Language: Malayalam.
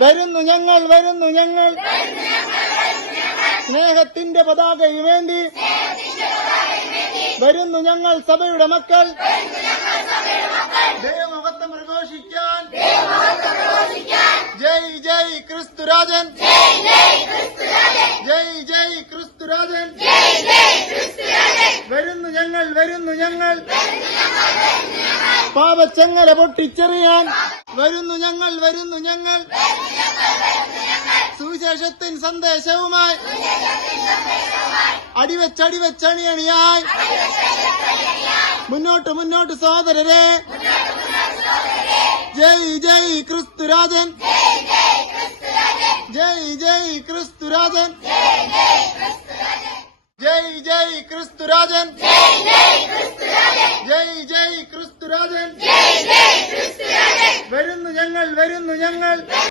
വരുന്നു ഞങ്ങൾ സ്നേഹത്തിന്റെ പതാകയുമേന്തി വരുന്നു ഞങ്ങൾ സഭയുടെ മക്കൾ ദൈവമഹത്വം പ്രഘോഷിക്കാൻ ജയ് ജയ് ക്രിസ്തുരാജൻ ജയ് ജയ് ക്രിസ്തുരാജൻ വരുന്നു ഞങ്ങൾ പാപച്ചങ്ങല പൊട്ടിച്ചെറിയാൻ വരുന്നു ഞങ്ങൾ സുവിശേഷത്തിൻ സന്ദേശവുമായി അടിവെച്ചണിയണിയായി മുന്നോട്ട് സഹോദരരെ ജയ് ജയ് ക്രിസ്തുരാജൻ ജയ് ജയ് ക്രിസ്തുരാജൻ ജയ് ജയ് ക്രിസ്തുരാജൻ ജയ് ജയ് ക്രിസ്തുരാജൻ വരുന്നു ഞങ്ങൾ